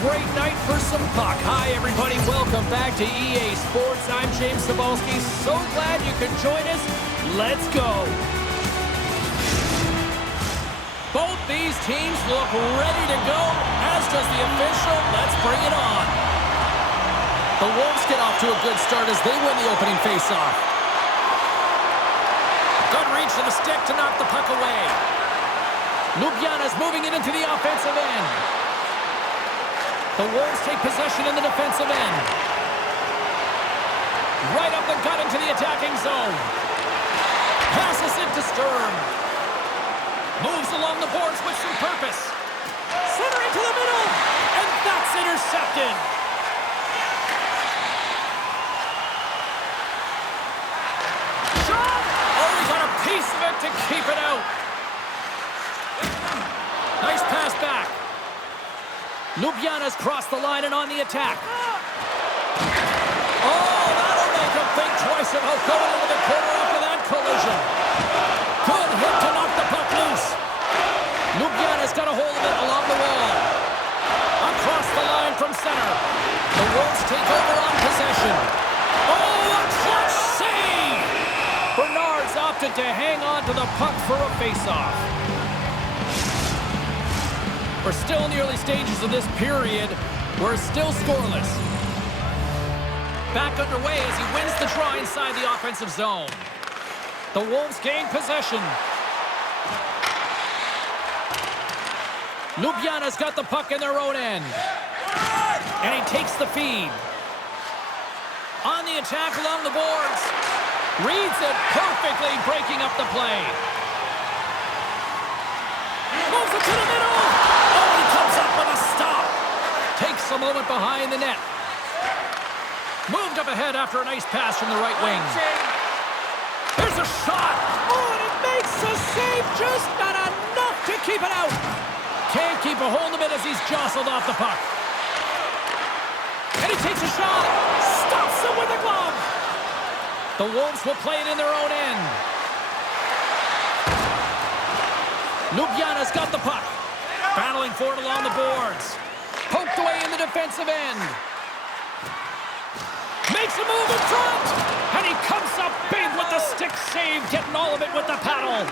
great night for some puck. Hi, everybody. Welcome back to EA Sports. I'm James Cebulski. So glad you could join us. Let's go. Both these teams look ready to go, as does the official. Let's bring it on. The Wolves get off to a good start as they win the opening faceoff. Good reach to the stick to knock the puck away. Ljubljana's moving it into the offensive end. The Wolves take possession in the defensive end. Right up the gut into the attacking zone. Passes it to Sturm. Moves along the boards with some purpose. Centering to the middle. And that's intercepted. Shot! Oh, he got a piece of it to keep it out. Nice pass back. Ljubljana's crossed the line and on the attack. Oh, that'll make him think twice about going into the corner after that collision. Good hit to knock the puck loose. Ljubljana's got a hold of it along the wall. Across the line from center. The Wolves take over on possession. Oh, a clutch save! Bernard's opted to hang on to the puck for a faceoff. We're still in the early stages of this period. We're still scoreless. Back underway as he wins the draw inside the offensive zone. The Wolves gain possession. Ljubljana's got the puck in their own end. And he takes the feed. On the attack along the boards. Reads it perfectly, breaking up the play. Moves it to the middle. Takes a moment behind the net. Moved up ahead after a nice pass from the right wing. There's a shot. Oh, and it makes a save. Just not enough to keep it out. Can't keep a hold of it as he's jostled off the puck. And he takes a shot. Stops him with a glove. The Wolves will play it in their own end. Ljubljana's got the puck. Battling for it along the boards. Poked away in the defensive end. Makes a move in front. And he comes up big with the stick save, getting all of it with the paddle.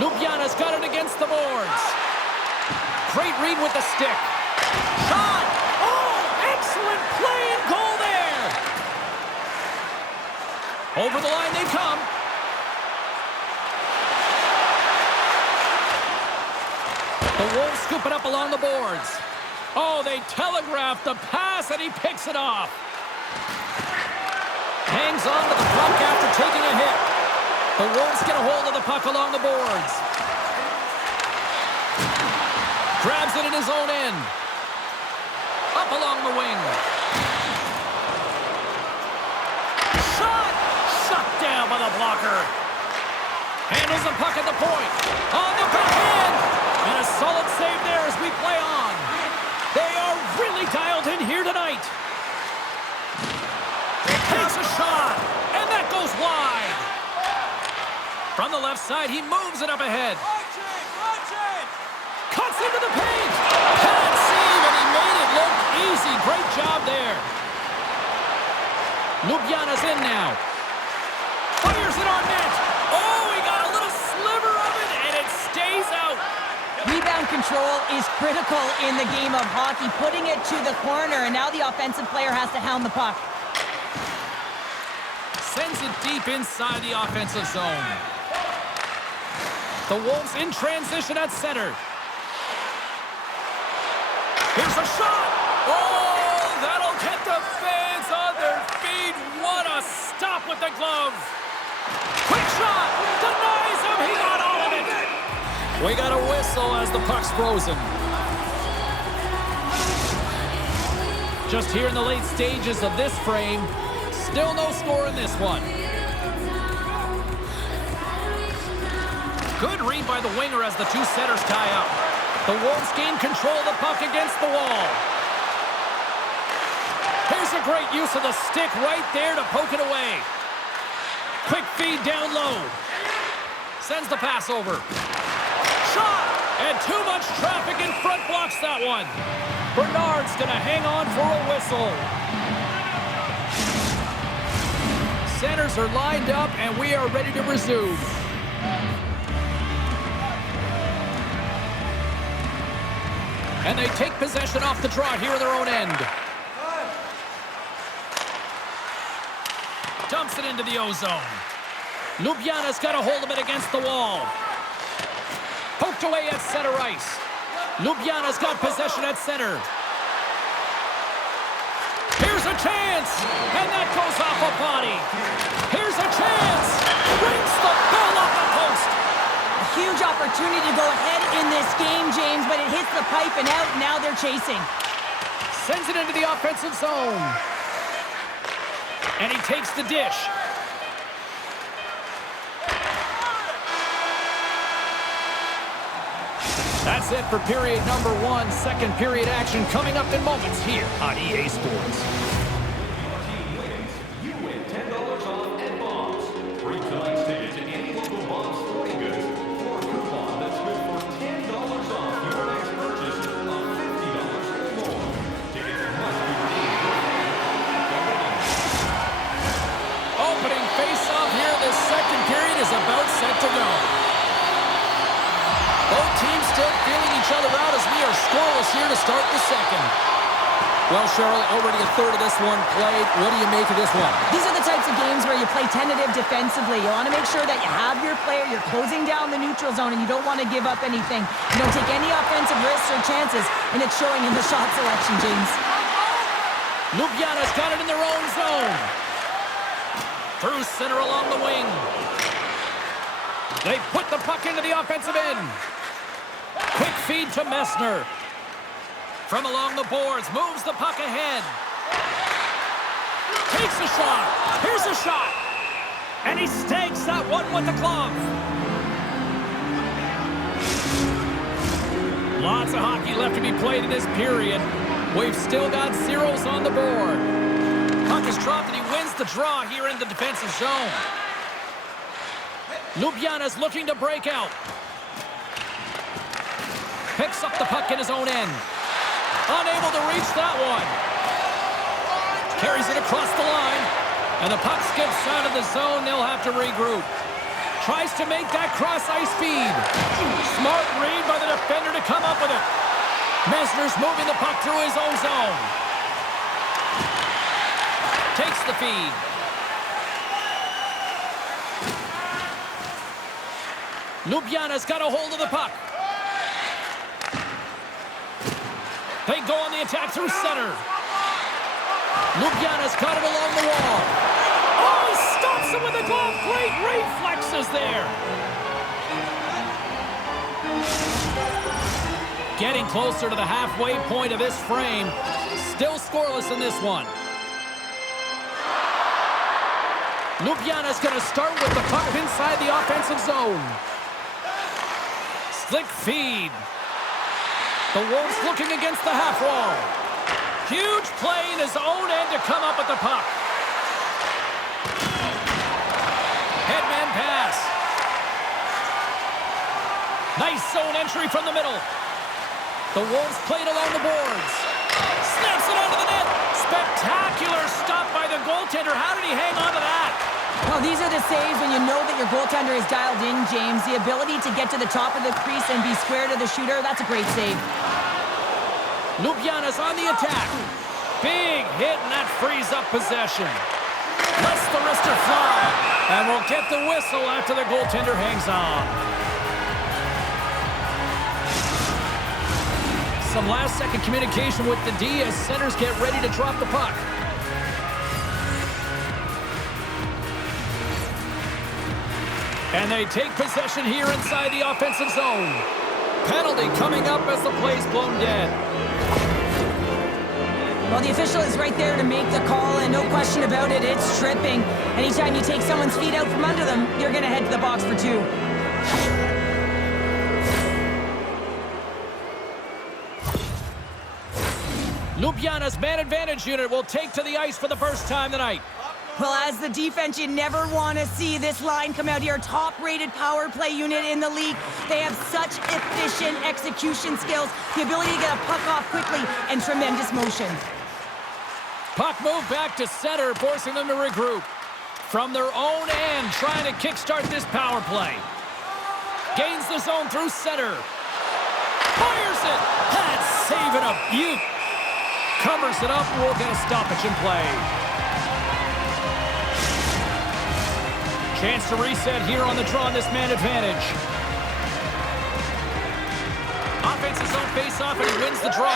Ljubljana's got it against the boards. Great read with the stick. Shot. Oh, excellent play and goal there. Over the line they come. The Wolves scoop it up along the boards. Oh, they telegraph the pass, and he picks it off. Hangs on to the puck after taking a hit. The Wolves get a hold of the puck along the boards. Grabs it in his own end. Up along the wing. Shot! Shut down by the blocker. Handles the puck at the point. On the backhand. And a solid save there as we play on. They are really dialed in here tonight. Takes a shot, and that goes wide. From the left side, he moves it up ahead. Cuts into the paint. Pad save, and he made it look easy. Great job there. Ljubljana's in now. Fires it on net. Oh, he got a little sliver of it, and it stays out. Rebound control is critical in the game of hockey, putting it to the corner, and now the offensive player has to hound the puck. Sends it deep inside the offensive zone. The Wolves in transition at center. Here's a shot! Oh, that'll get the fans on their feet. What a stop with the glove. Quick shot! Denies him! He got all of it! We got a whistle as the puck's frozen. Just here in the late stages of this frame, still no score in this one. Good read by the winger as the two setters tie up. The Wolves gain control of the puck against the wall. Here's a great use of the stick right there to poke it away. Quick feed down low. Sends the pass over. Shot! And too much traffic in front blocks that one. Bernard's going to hang on for a whistle. Centers are lined up, and we are ready to resume. And they take possession off the draw here in their own end. Dumps it into the O-zone. Ljubljana's got a hold of it against the wall. Poked away at center ice. Ljubljana's got possession at center. Here's a chance, and that goes off a body. Here's a chance. Rings the bell off the post. A huge opportunity to go ahead in this game, James, but it hits the pipe and out. Now they're chasing. Sends it into the offensive zone. And he takes the dish. That's it for period number 1. Second period action coming up in moments here on EA Sports. You win $10 off at Bob's. Free tonight's ticket to any local Bob's Sporting Goods for a coupon that's good for $10 off your next purchase of $50 or more. Tickets must be redeemed. Opening face-off here in this second period is about set to go. Both teams still feeling each other out as we are scoreless here to start the second. Well, Cheryl, already a third of this one played. What do you make of this one? These are the types of games where you play tentative defensively. You want to make sure that you have your player, you're closing down the neutral zone, and you don't want to give up anything. You don't take any offensive risks or chances, and it's showing in the shot selection, James. Ljubljana's got it in their own zone. Through center along the wing. They put the puck into the offensive end. Quick feed to Messner. From along the boards, moves the puck ahead. Takes a shot. Here's a shot. And he stakes that one with the glove. Lots of hockey left to be played in this period. We've still got zeros on the board. Puck is dropped and he wins the draw here in the defensive zone. Ljubljana's looking to break out. Picks up the puck in his own end. Unable to reach that one. Carries it across the line. And the puck skips out of the zone. They'll have to regroup. Tries to make that cross-ice feed. Smart read by the defender to come up with it. Messner's moving the puck through his own zone. Takes the feed. Ljubljana's got a hold of the puck. They go on the attack through center. Ljubljana's got it along the wall. Oh, he stops it with a glove. Great reflexes there. Getting closer to the halfway point of this frame. Still scoreless in this one. Ljubljana's going to start with the puck inside the offensive zone. Slick feed. The Wolves looking against the half wall. Huge play in his own end to come up with the puck. Headman pass. Nice zone entry from the middle. The Wolves played along the boards. Snaps it onto the net. Spectacular stop by the goaltender. How did he hang on to that? Well, these are the saves when you know that your goaltender is dialed in, James. The ability to get to the top of the crease and be square to the shooter, that's a great save. Ljubljana's on the attack. Big hit, and that frees up possession. Lets the wrister fly. And we'll get the whistle after the goaltender hangs on. Some last-second communication with the D as centers get ready to drop the puck. And they take possession here inside the offensive zone. Penalty coming up as the play's blown dead. Well, the official is right there to make the call, and no question about it, it's tripping. Anytime you take someone's feet out from under them, you're going to head to the box for two. Ljubljana's man advantage unit will take to the ice for the first time tonight. Well, as the defense, you never want to see this line come out here. Top-rated power play unit in the league. They have such efficient execution skills, the ability to get a puck off quickly, and tremendous motion. Puck moved back to center, forcing them to regroup. From their own end, trying to kickstart this power play. Gains the zone through center. Fires it! That's saving a beaut. Covers it up, we'll get a stoppage in play. Chance to reset here on the draw on this man advantage. Offense is on face-off and he wins the draw.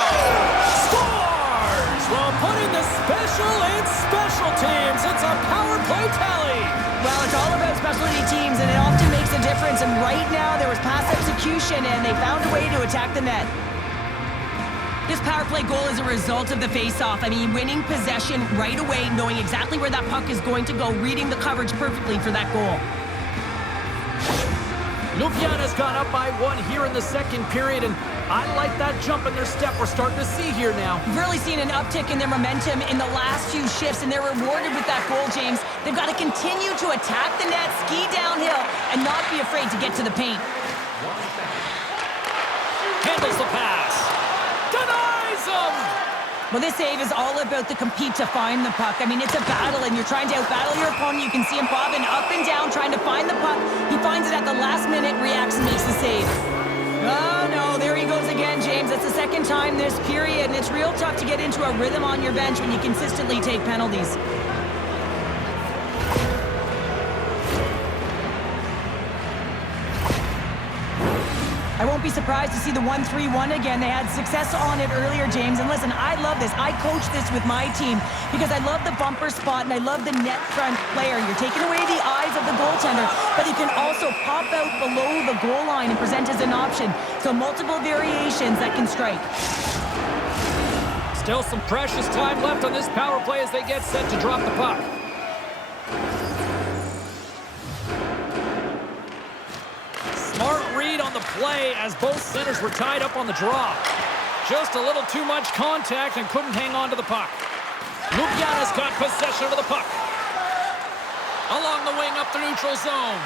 Scores! Well, putting the special in special teams. It's a power play tally. Well, it's all about specialty teams, and it often makes a difference. And right now, there was pass execution, and they found a way to attack the net. This power play goal is a result of the face-off. I mean, winning possession right away, knowing exactly where that puck is going to go, reading the coverage perfectly for that goal. Ljubljana's gone up by 1 here in the second period, and I like that jump in their step we're starting to see here now. We've really seen an uptick in their momentum in the last few shifts, and they're rewarded with that goal, James. They've got to continue to attack the net, ski downhill, and not be afraid to get to the paint. Handles the pass. Denies him! Well, this save is all about the compete to find the puck. I mean, it's a battle, and you're trying to out-battle your opponent. You can see him bobbing up and down, trying to find the puck. He finds it at the last minute, reacts and makes the save. Oh, no, there he goes again, James. That's the second time this period, and it's real tough to get into a rhythm on your bench when you consistently take penalties. I won't be surprised to see the 1-3-1 again. They had success on it earlier, James. And listen, I love this. I coach this with my team because I love the bumper spot and I love the net front player. You're taking away the eyes of the goaltender, but he can also pop out below the goal line and present as an option. So multiple variations that can strike. Still some precious time left on this power play as they get set to drop the puck. Smart read on the play as both centers were tied up on the draw. Just a little too much contact and couldn't hang on to the puck. Ljubljana's got possession of the puck. Along the wing up the neutral zone.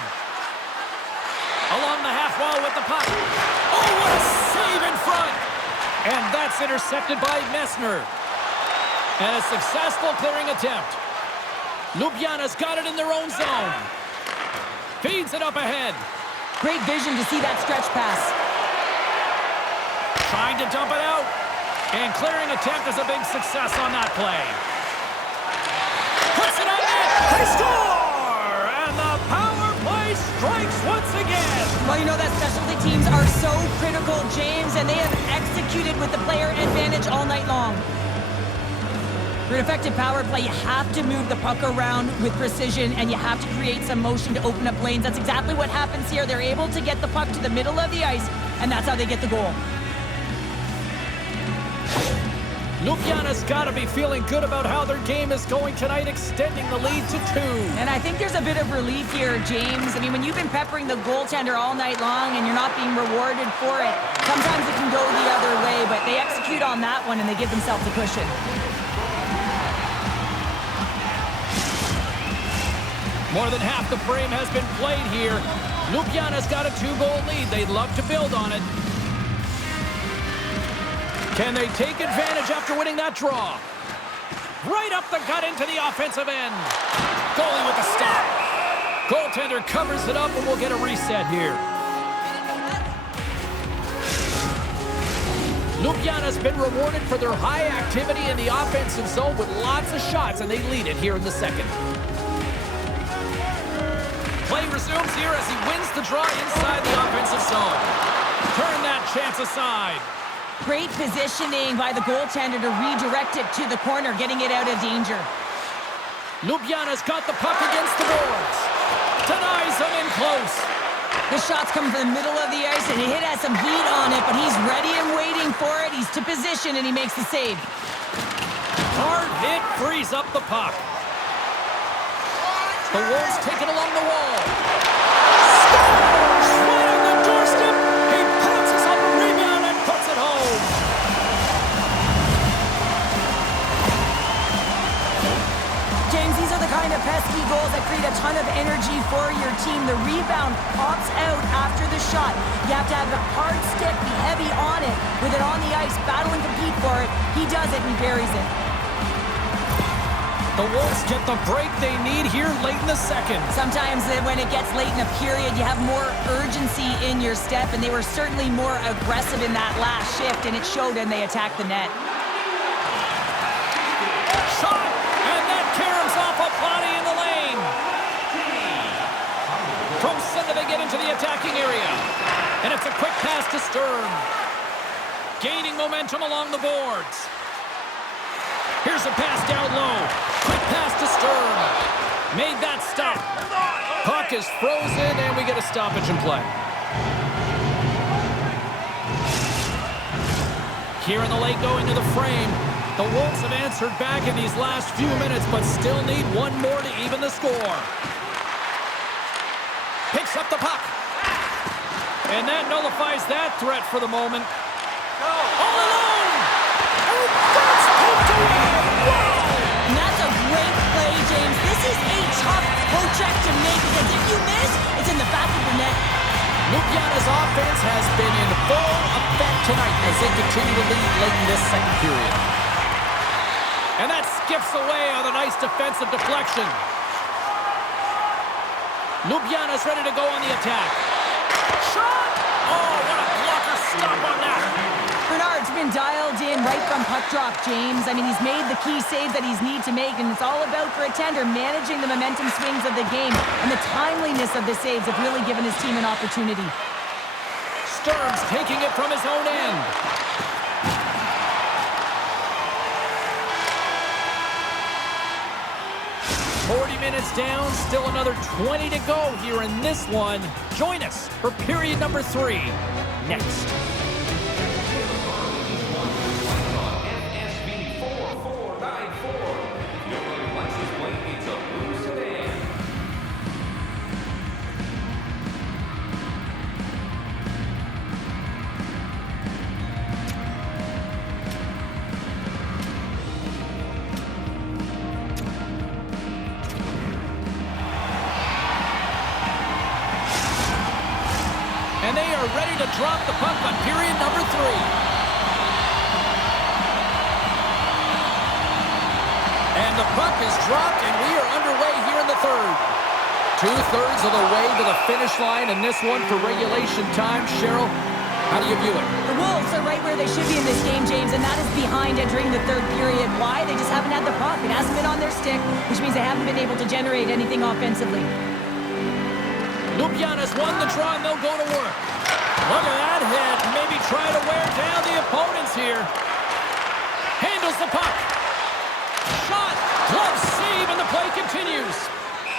Along the half wall with the puck. Oh, what a save in front! And that's intercepted by Messner. And a successful clearing attempt. Ljubljana's got it in their own zone. Feeds it up ahead. Great vision to see that stretch pass. Trying to dump it out. And clearing attempt is a big success on that play. Puts it on net. They score! And the power play strikes once again. Well, you know that specialty teams are so critical, James, and they have executed with the player advantage all night long. For an effective power play, you have to move the puck around with precision, and you have to create some motion to open up lanes. That's exactly what happens here. They're able to get the puck to the middle of the ice, and that's how they get the goal. Ljubljana's got to be feeling good about how their game is going tonight, extending the lead to 2. And I think there's a bit of relief here, James. I mean, when you've been peppering the goaltender all night long and you're not being rewarded for it, sometimes it can go the other way, but they execute on that one and they give themselves a cushion. More than half the frame has been played here. Ljubljana's got a 2-goal lead. They'd love to build on it. Can they take advantage after winning that draw? Right up the gut into the offensive end. Goalie with a stop. Goaltender covers it up and we'll get a reset here. Ljubljana's been rewarded for their high activity in the offensive zone with lots of shots, and they lead it here in the second. Play resumes here as he wins the draw inside the offensive zone. Turn that chance aside. Great positioning by the goaltender to redirect it to the corner, getting it out of danger. Ljubljana's got the puck against the boards. Denies him in close. The shot's coming from the middle of the ice, and it has some heat on it, but he's ready and waiting for it. He's to position, and he makes the save. Hard hit frees up the puck. The Wolves take it along the wall. Scores! Right on the doorstep. He pounces on the rebound and puts it home. James, these are the kind of rebound pops out after the shot. You have to have a hard stick, be heavy on it, with it on the ice, battle and compete for it. He does it and he buries it. The Wolves get the break they need here late in the second. Sometimes when it gets late in a period, you have more urgency in your step, and they were certainly more aggressive in that last shift, and it showed when they attacked the net. Shot, and that caroms off a body in the lane. From center, they get into the attacking area, and it's a quick pass to Sturm. Gaining momentum along the boards. Here's a pass down low. Quick pass to Sturm. Made that stop. Puck is frozen, and we get a stoppage in play. Here in the late going to the frame. The Wolves have answered back in these last few minutes, but still need one more to even the score. Picks up the puck. And that nullifies that threat for the moment. All alone! Oh, that's poked away! And that's a great play, James. This is a tough poke check to make, because if you miss, it's in the back of the net. Ljubljana's offense has been in full effect tonight as they continue to lead late in this second period. And that skips away on a nice defensive deflection. Ljubljana's ready to go on the attack. Shot! Oh, what a blocker stop on that! Bernard's been dialed in right from puck drop, James. I mean, he's made the key saves that he's need to make, and it's all about, for a tender, managing the momentum swings of the game, and the timeliness of the saves have really given his team an opportunity. Sturm's taking it from his own end. Minutes down, still another 20 to go here in this one. Join us for period number 3 next. And they are ready to drop the puck on period number 3. And the puck is dropped, and we are underway here in the third. 2/3 of the way to the finish line in this one for regulation time. Cheryl, how do you view it? The Wolves are right where they should be in this game, James, and that is behind entering the third period. Why? They just haven't had the puck. It hasn't been on their stick, which means they haven't been able to generate anything offensively. Ljubljana's won the draw, and they'll go to work. Look at that hit. Maybe try to wear down the opponents here. Handles the puck. Shot. Glove save, and the play continues.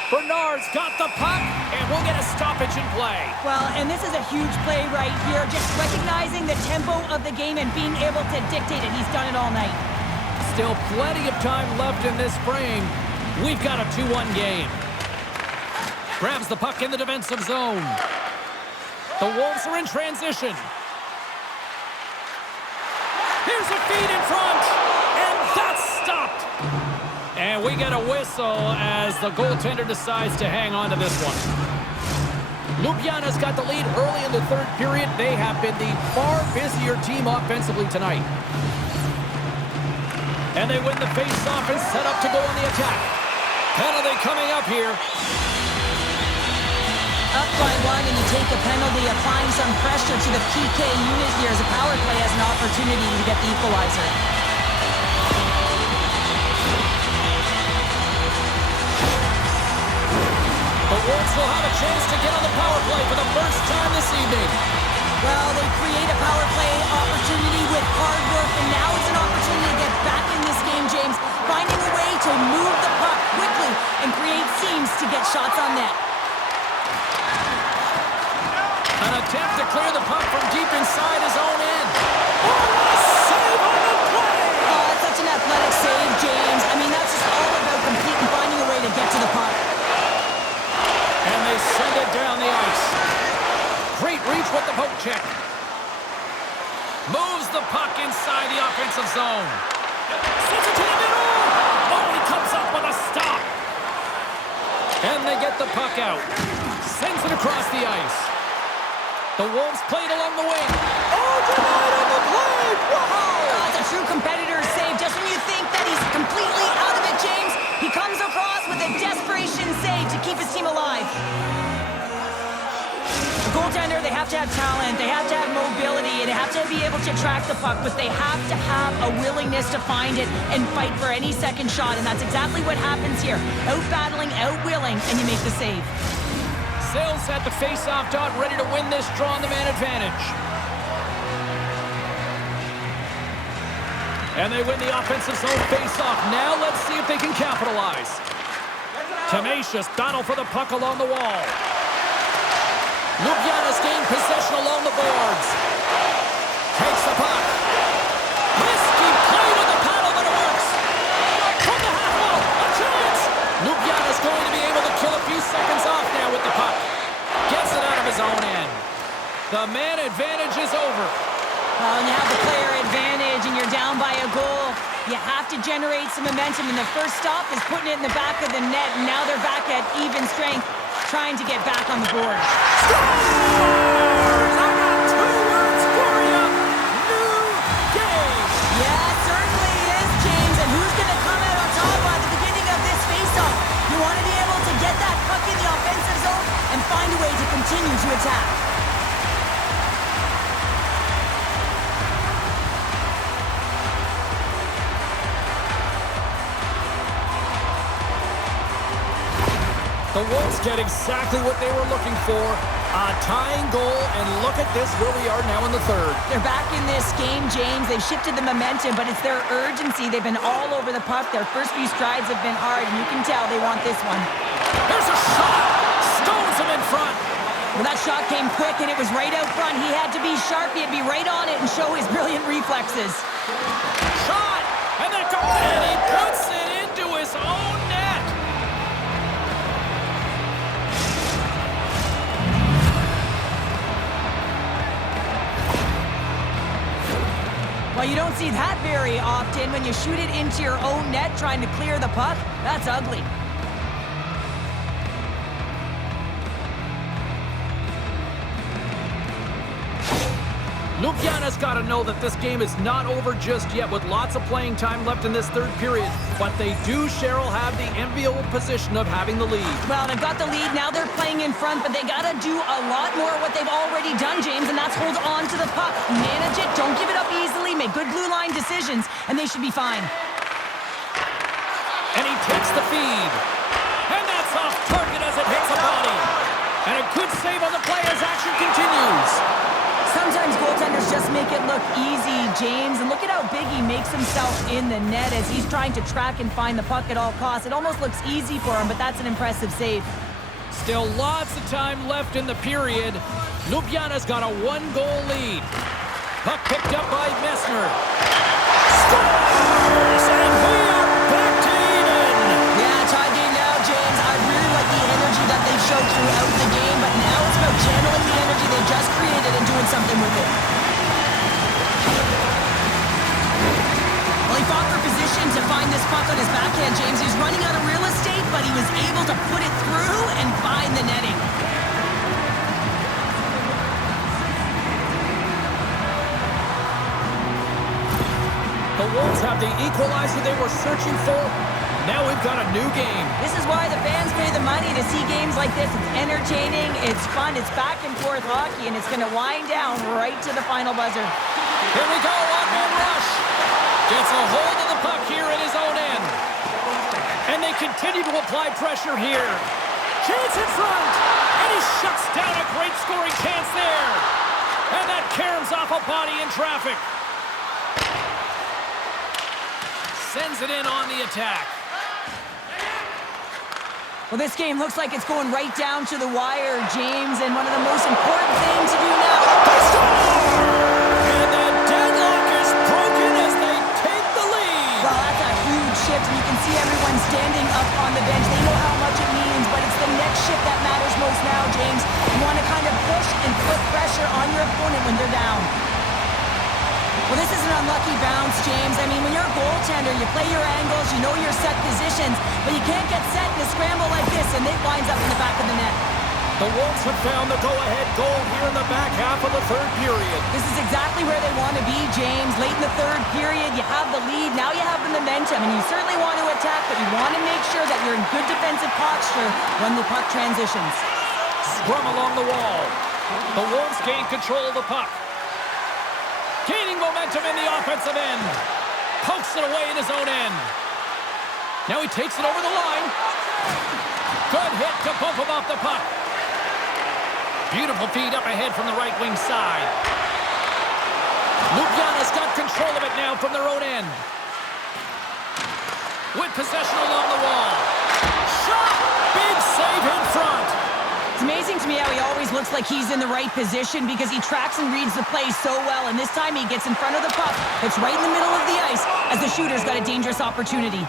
Bernard's got the puck, and we'll get a stoppage in play. Well, and this is a huge play right here. Just recognizing the tempo of the game and being able to dictate it. He's done it all night. Still plenty of time left in this frame. We've got a 2-1 game. Grabs the puck in the defensive zone. The Wolves are in transition. Here's a feed in front, and that's stopped. And we get a whistle as the goaltender decides to hang on to this one. Ljubljana's got the lead early in the third period. They have been the far busier team offensively tonight. And they win the face-off and set up to go on the attack. Penalty coming up here. Up by 1, and you take a penalty, applying some pressure to the PK unit here as a power play has an opportunity to get the equalizer. The Wolves will have a chance to get on the power play for the first time this evening. Well, they create a power play opportunity with hard work, and now it's an opportunity to get back in this game, James, finding a way to move the puck quickly and create seams to get shots on net. An attempt to clear the puck from deep inside his own end. Oh, what a save on the play! Oh, that's such an athletic save, James. I mean, that's just all about completing, finding a way to get to the puck. And they send it down the ice. Great reach with the poke check. Moves the puck inside the offensive zone. Sends it to the middle. Oh, he comes up with a stop. And they get the puck out. Sends it across the The Wolves played along the wing. Oh, denied on the play! Wow! That's a true competitor's save. Just when you think that he's completely out of it, James, he comes across with a desperation save to keep his team alive. The goaltender, they have to have talent, they have to have mobility, and they have to be able to track the puck, but they have to have a willingness to find it and fight for any second shot, and that's exactly what happens here. Out-battling, out-willing, and you make the save. Sales at the face-off dot, ready to win this draw on the man advantage. And they win the offensive zone face-off. Now let's see if they can capitalize. Tenacious battle for the puck along the wall. Ljubljana's gained possession along the boards. Takes the puck. Risky play with the paddle, but it works. From the half wall, a chance. Ljubljana's going to be able to kill a few seconds off now with the puck. Gets it out of his own end. The man advantage is over. Well, when you have the player advantage and you're down by a goal, you have to generate some momentum, and the first stop is putting it in the back of the net, and now they're back at even strength, trying to get back on the board. Scores! I got 2 words for you. New game. Yeah, it certainly is, James, and who's going to come out on top by the beginning of this faceoff? You want to be able to get that puck in the offensive zone and find a way to continue to attack. The Wolves get exactly what they were looking for, a tying goal, and look at this where we are now in the third. They're back in this game, James. They've shifted the momentum, but it's their urgency. They've been all over the puck. Their first few strides have been hard, and you can tell they want this one. There's a shot! Stones him in front. Well, that shot came quick, and it was right out front. He had to be sharp. He had to be right on it and show his brilliant reflexes. Shot! And that goal, and he puts it into his own net. Well, you don't see that very often when you shoot it into your own net trying to clear the puck. That's ugly. Ljubljana's got to know that this game is not over just yet with lots of playing time left in this third period. But they do, Cheryl, have the enviable position of having the lead. Well, they've got the lead. Now they're playing in front, but they got to do a lot more of what they've already done, James, and that's hold on to the puck. Manage it. Don't give it up easily. Make good blue line decisions, and they should be fine. And he takes the feed. And that's off target as it hits a body. And a good save on the play as action continues. Sometimes goaltenders just make it look easy, James, and look at how big he makes himself in the net as he's trying to track and find the puck at all costs. It almost looks easy for him, but that's an impressive save. Still lots of time left in the period. Ljubljana's got a 1-goal lead. Puck picked up by Messner. Scores! And we are back to even! Yeah, tie game now, James. I really like the energy that they've showed throughout the game, but now it's about channeling the energy they just created and doing something with it. Well, he fought for position to find this puck on his backhand, James. He's running out of real estate, but he was able to put it through and find the netting. The Wolves have the equalizer they were searching for. Now we've got a new game. This is why the fans pay the money to see games like this. It's entertaining, it's fun, it's back and forth hockey, and it's going to wind down right to the final buzzer. Here we go, one-man rush. Gets a hold of the puck here in his own end. And they continue to apply pressure here. Chance in front. And he shuts down a great scoring chance there. And that caroms off a body in traffic. Sends it in on the attack. Well, this game looks like it's going right down to the wire, James, and one of the most important things to do now. They score! And the deadlock is broken as they take the lead. Well, that's a huge shift, and you can see everyone standing up on the bench. They know how much it means, but it's the next shift that matters most now, James. You want to kind of push and put pressure on your opponent when they're down. Well, this is an unlucky bounce, James. I mean, when you're a goaltender, you play your angles, you know your set positions, but you can't get set in a scramble like this, and it winds up in the back of the net. The Wolves have found the go-ahead goal here in the back half of the third period. This is exactly where they want to be, James. Late in the third period, you have the lead. Now you have the momentum, and you certainly want to attack, but you want to make sure that you're in good defensive posture when the puck transitions. Scrum along the wall. The Wolves gain control of the puck. Gaining momentum in the offensive end. Pokes it away in his own end. Now he takes it over the line. Good hit to bump him off the puck. Beautiful feed up ahead from the right wing side. Ljubljana's got control of it now from their own end. With possession along the wall. Shot! Big save in front. It's amazing to me how he always looks like he's in the right position because he tracks and reads the play so well, and this time he gets in front of the puck. It's right in the middle of the ice as the shooter's got a dangerous opportunity.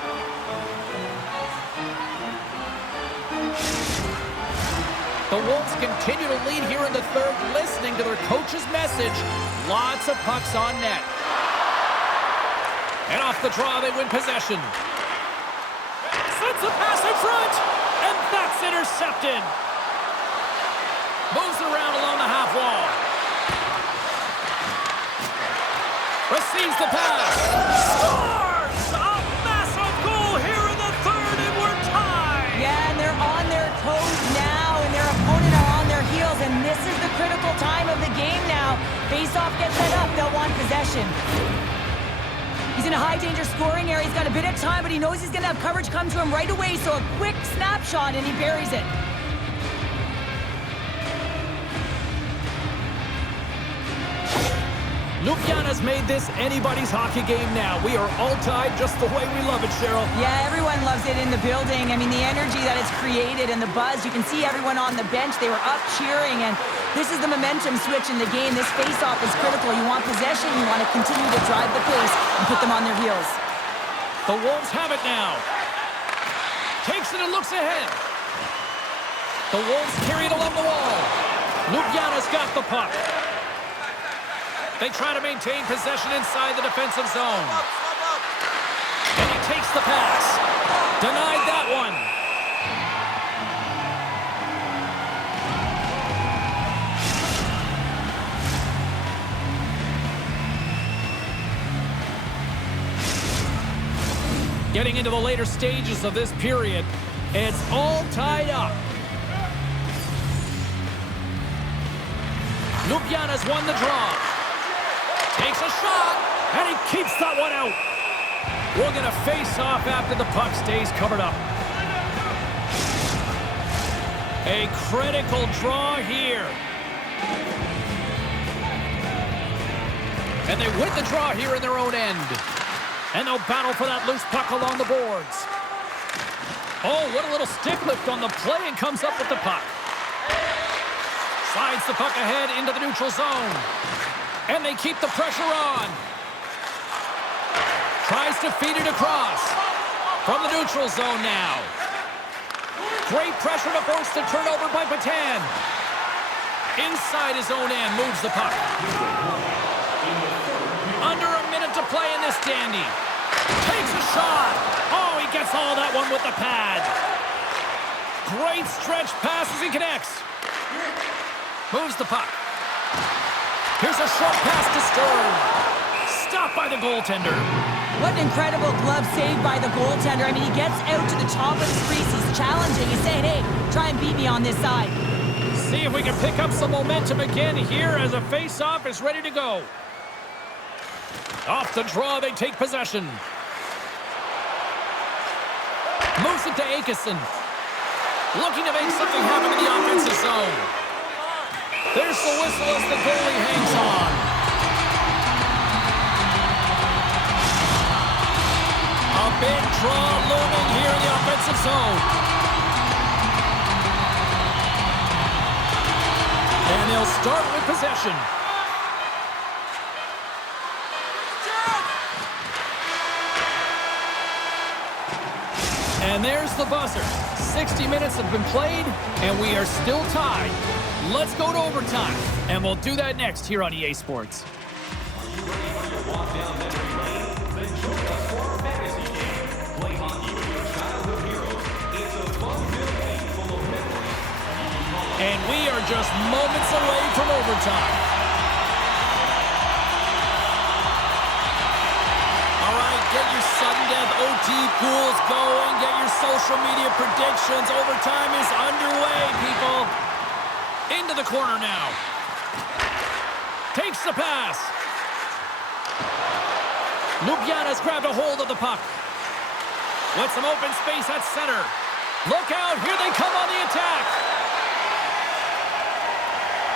The Wolves continue to lead here in the third, listening to their coach's message. Lots of pucks on net. And off the draw, they win possession. Sends a pass in front, and that's intercepted. Moves it around along the half wall. Receives the pass. Scores! A massive goal here in the third, and we're tied. Yeah, and they're on their toes now, and their opponent are on their heels, and this is the critical time of the game now. Face-off gets set up, they'll want possession. He's in a high-danger scoring area. He's got a bit of time, but he knows he's going to have coverage come to him right away, so a quick snapshot, and he buries it. Ljubljana's made this anybody's hockey game now. We are all tied just the way we love it, Cheryl. Yeah, everyone loves it in the building. I mean, the energy that it's created and the buzz. You can see everyone on the bench. They were up cheering, and this is the momentum switch in the game. This face-off is critical. You want possession. You want to continue to drive the pace and put them on their heels. The Wolves have it now. Takes it and looks ahead. The Wolves carry it along the wall. Ljubljana's got the puck. They try to maintain possession inside the defensive zone. And he takes the pass. Denied that one. Getting into the later stages of this period, it's all tied up. Ljubljana's won the draw. Takes a shot, and he keeps that one out. We're going to face off after the puck stays covered up. A critical draw here. And they win the draw here in their own end. And they'll battle for that loose puck along the boards. Oh, what a little stick lift on the play, and comes up with the puck. Slides the puck ahead into the neutral zone. And they keep the pressure on. Tries to feed it across. From the neutral zone now. Great pressure to force the turnover by Petan. Inside his own end, moves the puck. Under a minute to play in this dandy. Takes a shot. Oh, he gets all that one with the pad. Great stretch pass as he connects. Moves the puck. Here's a short pass to Stern. Stopped by the goaltender. What an incredible glove save by the goaltender. I mean, he gets out to the top of his crease. He's challenging. He's saying, hey, try and beat me on this side. See if we can pick up some momentum again here as a face-off is ready to go. Off the draw, they take possession. Moves it to Aikison. Looking to make something happen in the offensive zone. There's the whistle as the goalie hangs on. A big draw looming here in the offensive zone. And they'll start with possession. And there's the buzzer. 60 minutes have been played, and we are still tied. Let's go to overtime, and we'll do that next here on EA Sports. Are you ready to walk down memory lane? Then join us for our fantasy game. Play hockey with your childhood heroes. It's a fun-filled game full of memories. You can call And we are just moments away from overtime. All right, get your sudden death OT pools going. Get your social media predictions. Overtime is underway, people. Into the corner now. Takes the pass. Ljubljana's grabbed a hold of the puck. With some open space at center. Look out, here they come on the attack.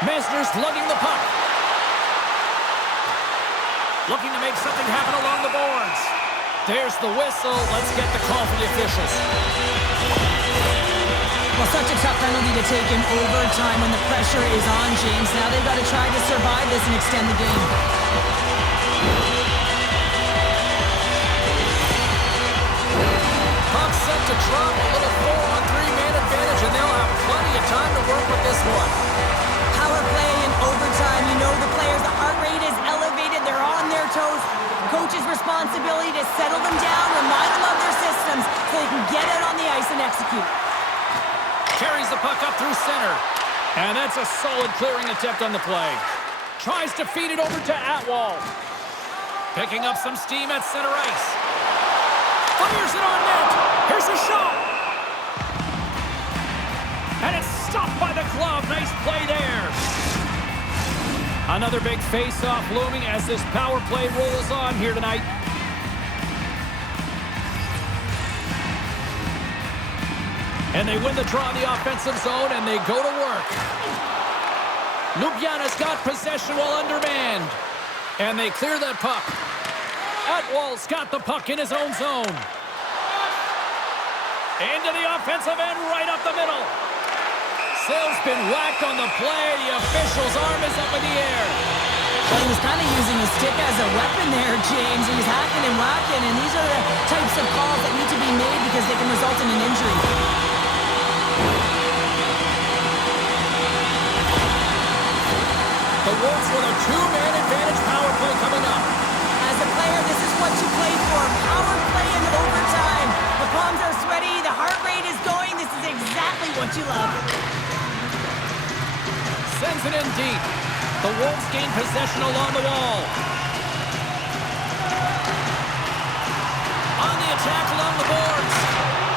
Mesner's lugging the puck. Looking to make something happen along the boards. There's the whistle. Let's get the call from the officials. Well, such a tough penalty to take in overtime when the pressure is on, James. Now they've got to try to survive this and extend the game. Puck set to drop, a little 4-on-3 man advantage, and they'll have plenty of time to work with this one. Power play in overtime. You know the players, the heart rate is elevated. They're on their toes. Coach's responsibility to settle them down, remind them of their systems so they can get out on the ice and execute. Carries the puck up through center. And that's a solid clearing attempt on the play. Tries to feed it over to Atwall. Picking up some steam at center ice. Fires it on net. Here's a shot. And it's stopped by the glove. Nice play there. Another big face-off looming as this power play rolls on here tonight. And they win the draw in the offensive zone, and they go to work. Ljubljana's got possession while undermanned. And they clear that puck. Atwall's got the puck in his own zone. Into the offensive end, right up the middle. Sale's been whacked on the play. The official's arm is up in the air. Well, he was kind of using his stick as a weapon there, James. He was hacking and whacking, and these are the types of calls that need to be made because they can result in an injury. The Wolves with a two-man advantage power play coming up. As a player, this is what you play for. Power play in overtime. The palms are sweaty. The heart rate is going. This is exactly what you love. Sends it in deep. The Wolves gain possession along the wall. On the attack along the boards.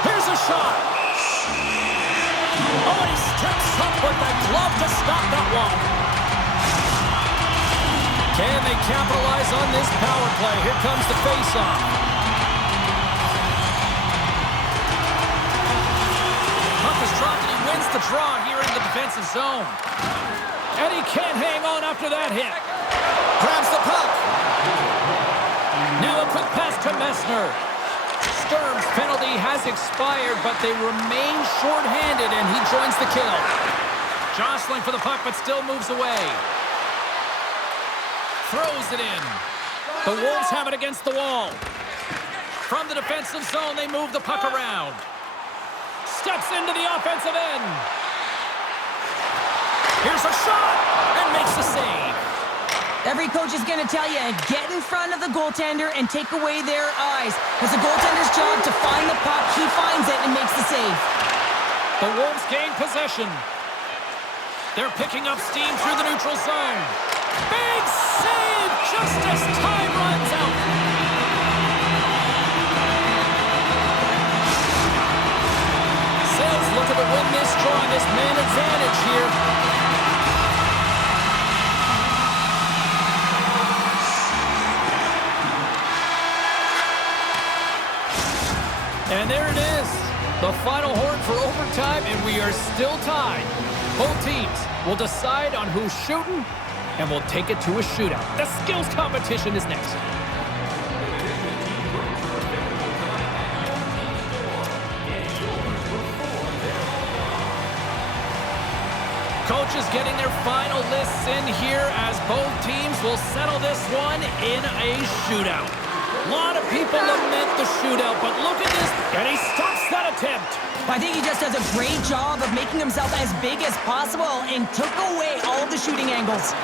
Here's a shot. Oh, he steps up with the glove to stop that one. Can they capitalize on this power play? Here comes the face-off. Puck is dropped and he wins the draw here in the defensive zone. And he can't hang on after that hit. Grabs the puck. Now a quick pass to Messner. Sturm's penalty has expired, but they remain short-handed, and he joins the kill. Jostling for the puck, but still moves away. Throws it in. The Wolves have it against the wall. From the defensive zone, they move the puck around. Steps into the offensive end. Here's a shot, and makes the save. Every coach is going to tell you, get in front of the goaltender and take away their eyes. It's the goaltender's job to find the puck. He finds it and makes the save. The Wolves gain possession. They're picking up steam through the neutral zone. Big save just as time runs out. Sales looking to win this draw, this man advantage here. And there it is, the final horn for overtime, and we are still tied. Both teams will decide on who's shooting, and we'll take it to a shootout. The skills competition is next. Coaches getting their final lists in here as both teams will settle this one in a shootout. A lot of people lament the shootout, but look at this, and he stops that attempt. I think he just does a great job of making himself as big as possible and took away all of the shooting angles.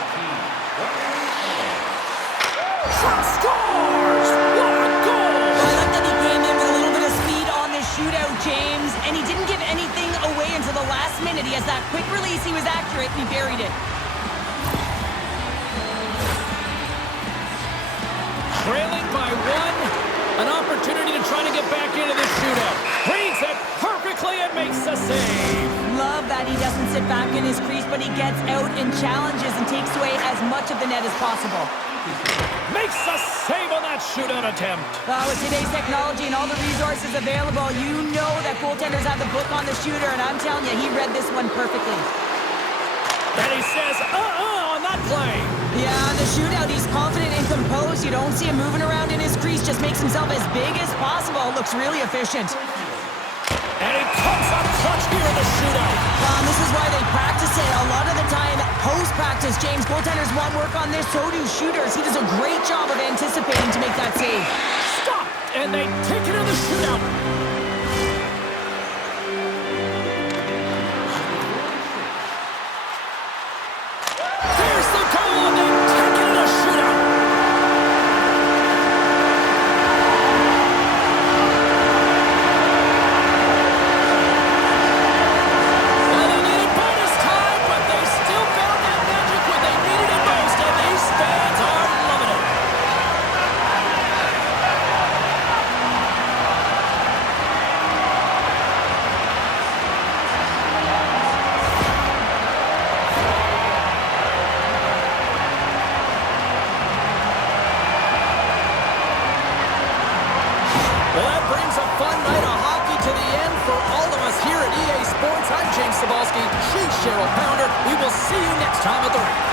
Shot scores! What a goal! Well, I like that he came in with a little bit of speed on this shootout, James, and he didn't give anything away until the last minute. He He has that quick release. He was accurate. He buried it. Trailing by one. An opportunity to try to get back into the shootout. Reads it perfectly and makes the save. Love that he doesn't sit back in his crease, but he gets out and challenges and takes away as much of the net as possible. Makes a save on that shootout attempt. With today's technology and all the resources available, you know that goaltenders have the book on the shooter, and I'm telling you, he read this one perfectly. And he says, on that play. Yeah, on the shootout, he's confident and composed. You don't see him moving around in his crease, just makes himself as big as possible. Looks really efficient. And he comes up clutch here in the shootout. This is why they practice it. A lot of the time, post-practice, James, goaltenders want work on this, so do shooters. He does a great job of anticipating to make that save. Stop! And they take it in the shootout. There's the goal, and they take it in a shootout. Well, they needed bonus time, but they still found that magic when they needed it most, and these fans are loving it. Well, that brings a fun night of hockey to the end for all of us here at EA Sports. I'm James Cebulski. She's Cheryl Pounder. We will see you next time at the rink.